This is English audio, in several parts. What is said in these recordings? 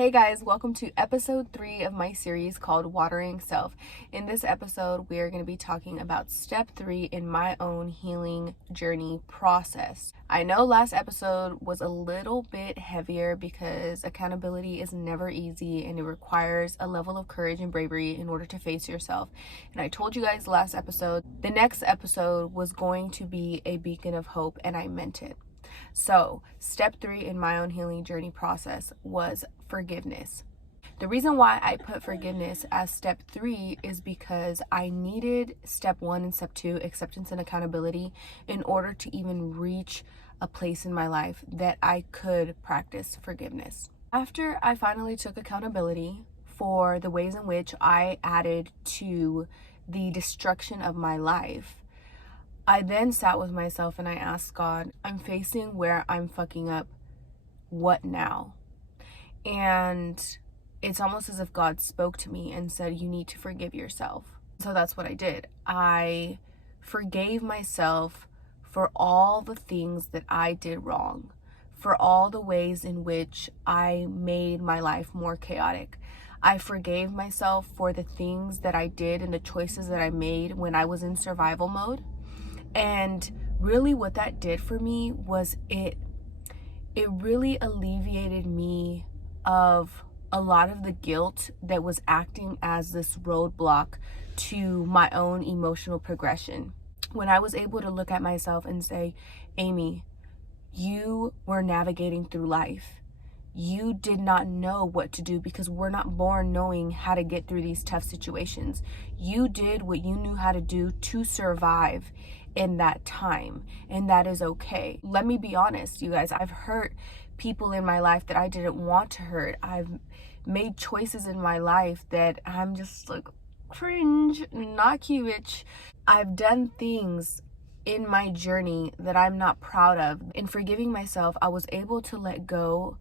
Hey guys, welcome to episode 3 of my series called Watering Self. In this episode, we are going to be talking about step 3 in my own healing journey process. I know last episode was a little bit heavier because accountability is never easy and it requires a level of courage and bravery in order to face yourself. And I told you guys last episode, the next episode was going to be a beacon of hope, and I meant it. So, step 3 in my own healing journey process was forgiveness. The reason why I put forgiveness as step 3 is because I needed step 1 and step 2, acceptance and accountability, in order to even reach a place in my life that I could practice forgiveness. After I finally took accountability for the ways in which I added to the destruction of my life, I then sat with myself and I asked God, I'm facing where I'm fucking up. What now? And it's almost as if God spoke to me and said, you need to forgive yourself. So that's what I did. I forgave myself for all the things that I did wrong, for all the ways in which I made my life more chaotic. I forgave myself for the things that I did and the choices that I made when I was in survival mode. And really what that did for me was it really alleviated me of a lot of the guilt that was acting as this roadblock to my own emotional progression. When I was able to look at myself and say, Amy, you were navigating through life. You did not know what to do because we're not born knowing how to get through these tough situations. You did what you knew how to do to survive in that time, and that is okay. Let me be honest, you guys, I've hurt people in my life that I didn't want to hurt. I've made choices in my life that I'm just like, cringe, not cute. I've done things in my journey that I'm not proud of. In forgiving myself, I was able to let go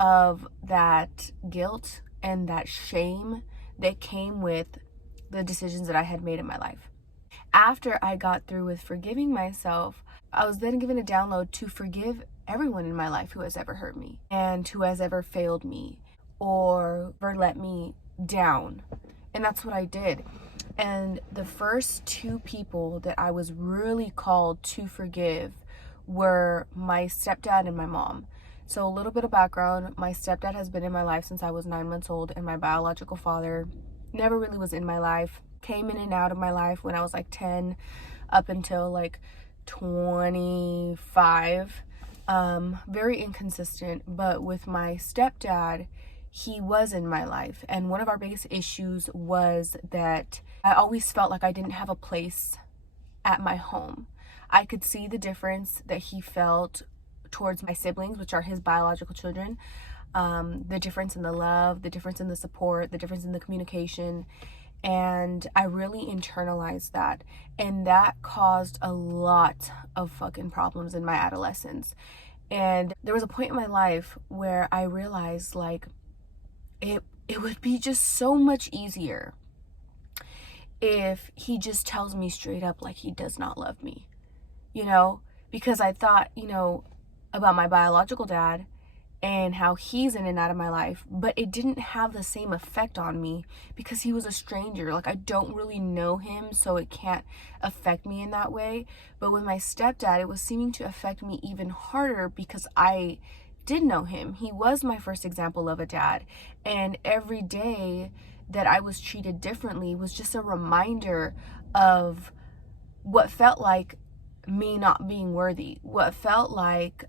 of that guilt and that shame that came with the decisions that I had made in my life. After I got through with forgiving myself, I was then given a download to forgive everyone in my life who has ever hurt me and who has ever failed me or ever let me down. And that's what I did. And the first 2 people that I was really called to forgive were my stepdad and my mom. So a little bit of background, my stepdad has been in my life since I was 9 months old, and my biological father never really was in my life. Came in and out of my life when I was like 10 up until like 25. Very inconsistent, but with my stepdad, he was in my life. And one of our biggest issues was that I always felt like I didn't have a place at my home. I could see the difference that he felt towards my siblings, which are his biological children. The difference in the love, the difference in the support, the difference in the communication. And I really internalized that, and that caused a lot of fucking problems in my adolescence. And there was a point in my life where I realized like it would be just so much easier if he just tells me straight up like he does not love me, because I thought, about my biological dad and how he's in and out of my life, but it didn't have the same effect on me because he was a stranger. Like, I don't really know him, so it can't affect me in that way. But with my stepdad, it was seeming to affect me even harder because I did know him. He was my first example of a dad, and every day that I was treated differently was just a reminder of what felt like me not being worthy, what felt like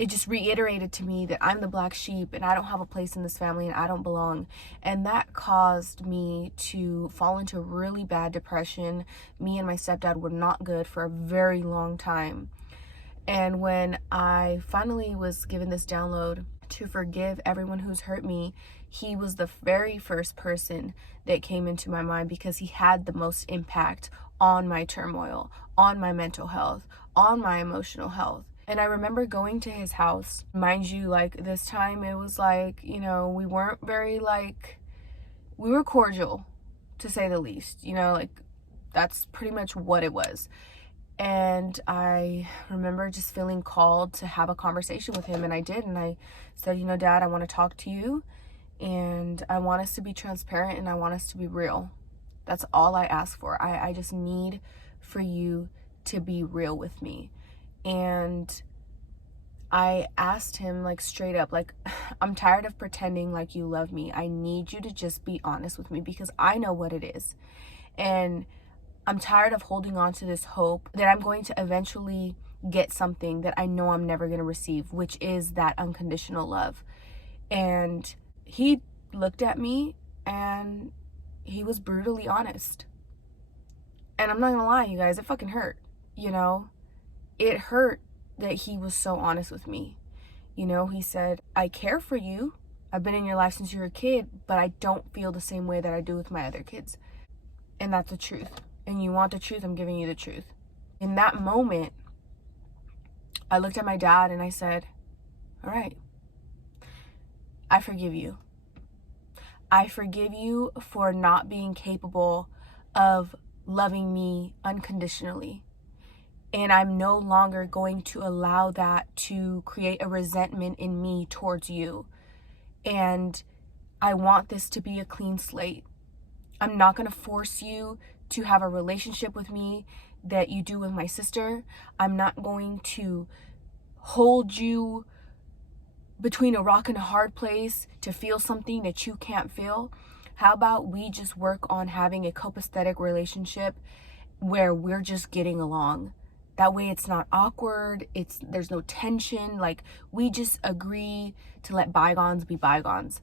it just reiterated to me that I'm the black sheep and I don't have a place in this family and I don't belong. And that caused me to fall into really bad depression. Me and my stepdad were not good for a very long time. And when I finally was given this download to forgive everyone who's hurt me, he was the very first person that came into my mind because he had the most impact on my turmoil, on my mental health, on my emotional health. And I remember going to his house. Mind you, like, this time it was like, we weren't very, we were cordial, to say the least. Like, that's pretty much what it was. And I remember just feeling called to have a conversation with him, and I did. And I said, Dad, I want to talk to you, and I want us to be transparent, and I want us to be real. That's all I ask for. I just need for you to be real with me. And I asked him, like, straight up, like, I'm tired of pretending like you love me. I need you to just be honest with me, because I know what it is. And I'm tired of holding on to this hope that I'm going to eventually get something that I know I'm never going to receive, which is that unconditional love. And he looked at me and he was brutally honest. And I'm not going to lie, you guys, it fucking hurt. It hurt that he was so honest with me. He said, I care for you. I've been in your life since you were a kid, but I don't feel the same way that I do with my other kids. And that's the truth. And you want the truth, I'm giving you the truth. In that moment, I looked at my dad and I said, all right, I forgive you. I forgive you for not being capable of loving me unconditionally. And I'm no longer going to allow that to create a resentment in me towards you. And I want this to be a clean slate. I'm not going to force you to have a relationship with me that you do with my sister. I'm not going to hold you between a rock and a hard place to feel something that you can't feel. How about we just work on having a copacetic relationship where we're just getting along? That way it's not awkward, there's no tension, like we just agree to let bygones be bygones.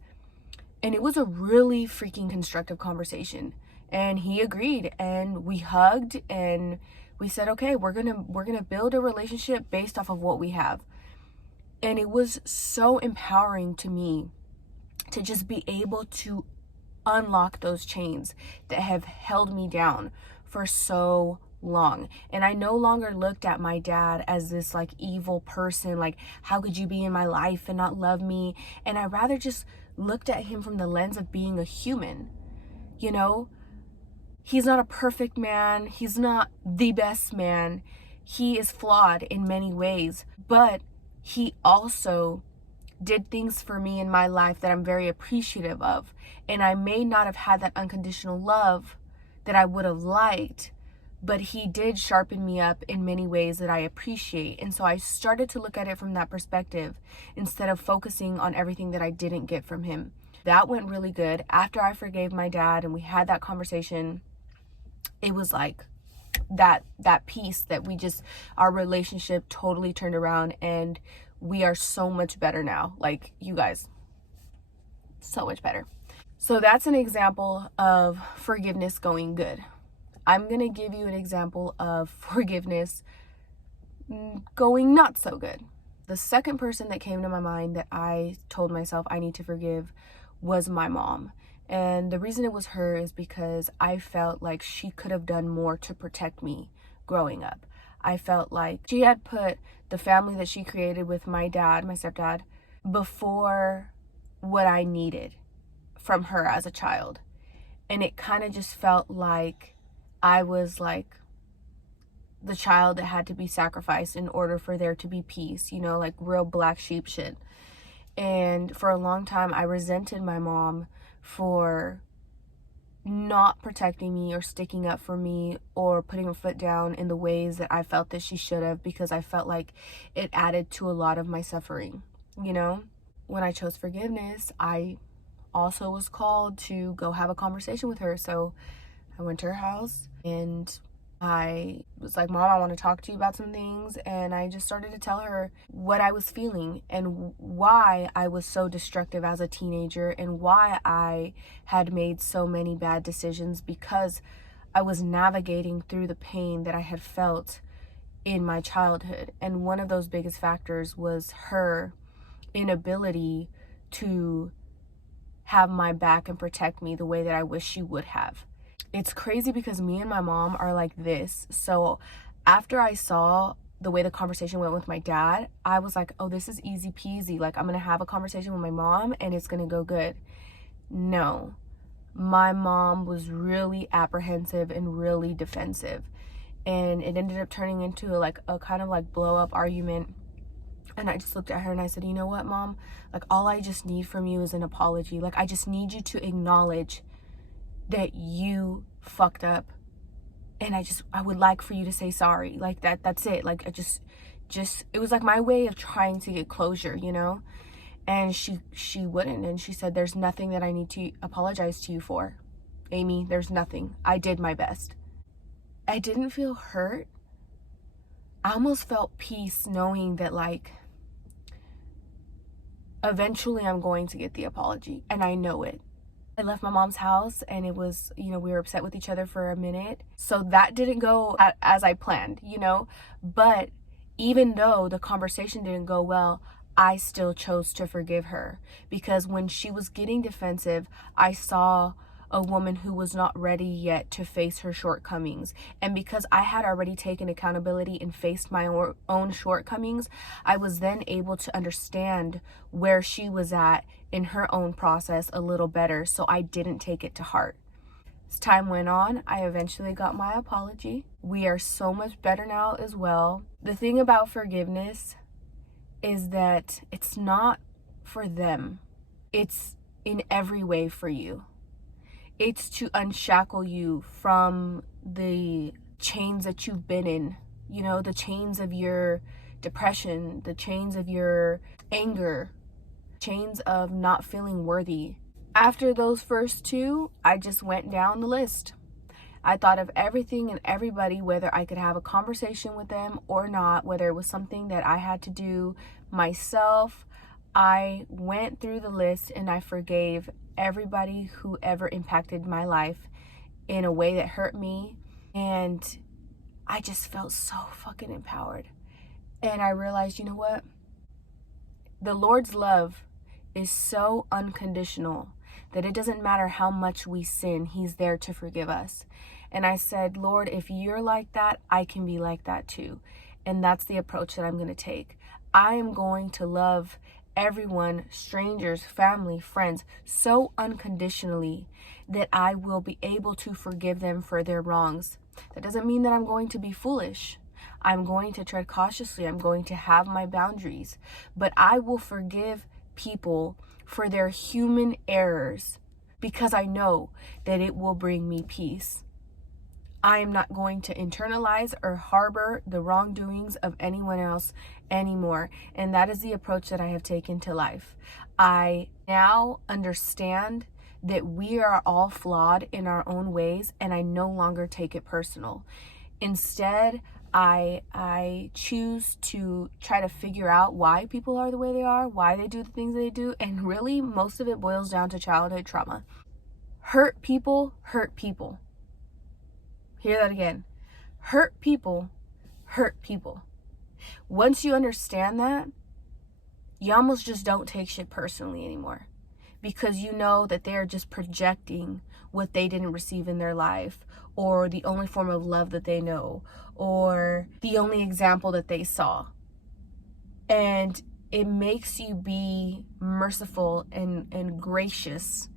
And it was a really freaking constructive conversation. And he agreed, and we hugged, and we said, okay, we're gonna build a relationship based off of what we have. And it was so empowering to me to just be able to unlock those chains that have held me down for so long. And I no longer looked at my dad as this like evil person, like, how could you be in my life and not love me? And I rather just looked at him from the lens of being a human. He's not a perfect man. He's not the best man. He is flawed in many ways, but he also did things for me in my life that I'm very appreciative of. And I may not have had that unconditional love that I would have liked, but he did sharpen me up in many ways that I appreciate. And so I started to look at it from that perspective instead of focusing on everything that I didn't get from him. That went really good. After I forgave my dad and we had that conversation, it was like that piece that our relationship totally turned around, and we are so much better now. Like, you guys, so much better. So that's an example of forgiveness going good. I'm going to give you an example of forgiveness going not so good. The second person that came to my mind that I told myself I need to forgive was my mom. And the reason it was her is because I felt like she could have done more to protect me growing up. I felt like she had put the family that she created with my dad, my stepdad, before what I needed from her as a child. And it kind of just felt like I was like the child that had to be sacrificed in order for there to be peace, like real black sheep shit. And for a long time, I resented my mom for not protecting me or sticking up for me or putting her foot down in the ways that I felt that she should have, because I felt like it added to a lot of my suffering. When I chose forgiveness, I also was called to go have a conversation with her. So I went to her house and I was like, Mom, I want to talk to you about some things. And I just started to tell her what I was feeling and why I was so destructive as a teenager and why I had made so many bad decisions, because I was navigating through the pain that I had felt in my childhood. And one of those biggest factors was her inability to have my back and protect me the way that I wish she would have. It's crazy because me and my mom are like this. So after I saw the way the conversation went with my dad, I was like, oh, this is easy peasy. Like, I'm going to have a conversation with my mom and it's going to go good. No, my mom was really apprehensive and really defensive. and it ended up turning into like a kind of like blow up argument. And I just looked at her and I said, you know what, Mom? Like, all I just need from you is an apology. Like, I just need you to acknowledge that you fucked up. And I would like for you to say sorry. Like, that's it. Like, it was like my way of trying to get closure, you know? And she wouldn't. And she said, there's nothing that I need to apologize to you for. Amy, there's nothing. I did my best. I didn't feel hurt. I almost felt peace knowing that, like, eventually I'm going to get the apology, and I know it. I left my mom's house, and it was, you know, we were upset with each other for a minute. So that didn't go as I planned, you know? But even though the conversation didn't go well, I still chose to forgive her, because when she was getting defensive, I saw a woman who was not ready yet to face her shortcomings. And because I had already taken accountability and faced my own shortcomings, I was then able to understand where she was at in her own process a little better, so I didn't take it to heart. As time went on, I eventually got my apology. We are so much better now as well. The thing about forgiveness is that it's not for them. It's in every way for you. It's to unshackle you from the chains that you've been in, you know, the chains of your depression, the chains of your anger, chains of not feeling worthy. After those first two, I just went down the list. I thought of everything and everybody, whether I could have a conversation with them or not, whether it was something that I had to do myself. I went through the list and I forgave everybody who ever impacted my life in a way that hurt me. And I just felt so fucking empowered. And I realized, you know what? The Lord's love is so unconditional that it doesn't matter how much we sin, He's there to forgive us. And I said, Lord, if you're like that, I can be like that too. And that's the approach that I'm going to take. I am going to love everyone, strangers, family, friends, so unconditionally that I will be able to forgive them for their wrongs. That doesn't mean that I'm going to be foolish. I'm going to tread cautiously. I'm going to have my boundaries. But I will forgive people for their human errors because I know that it will bring me peace. I am not going to internalize or harbor the wrongdoings of anyone else anymore. And that is the approach that I have taken to life. I now understand that we are all flawed in our own ways, and I no longer take it personal. Instead, I choose to try to figure out why people are the way they are, why they do the things they do, and really most of it boils down to childhood trauma. Hurt people hurt people. Hear that again. Hurt people hurt people. Once you understand that, you almost just don't take shit personally anymore, because you know that they're just projecting what they didn't receive in their life, or the only form of love that they know, or the only example that they saw. And it makes you be merciful and gracious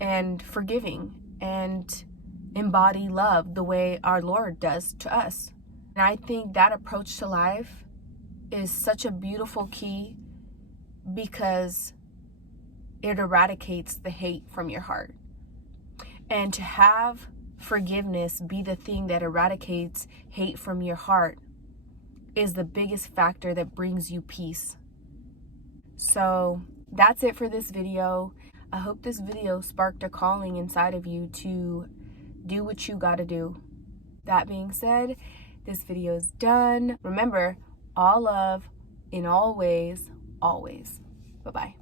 and forgiving and embody love the way our Lord does to us. And I think that approach to life is such a beautiful key, because it eradicates the hate from your heart. And to have forgiveness be the thing that eradicates hate from your heart is the biggest factor that brings you peace. So that's it for this video. I hope this video sparked a calling inside of you to do what you gotta do. That being said, this video is done. Remember, all love in all ways, always. Bye-bye.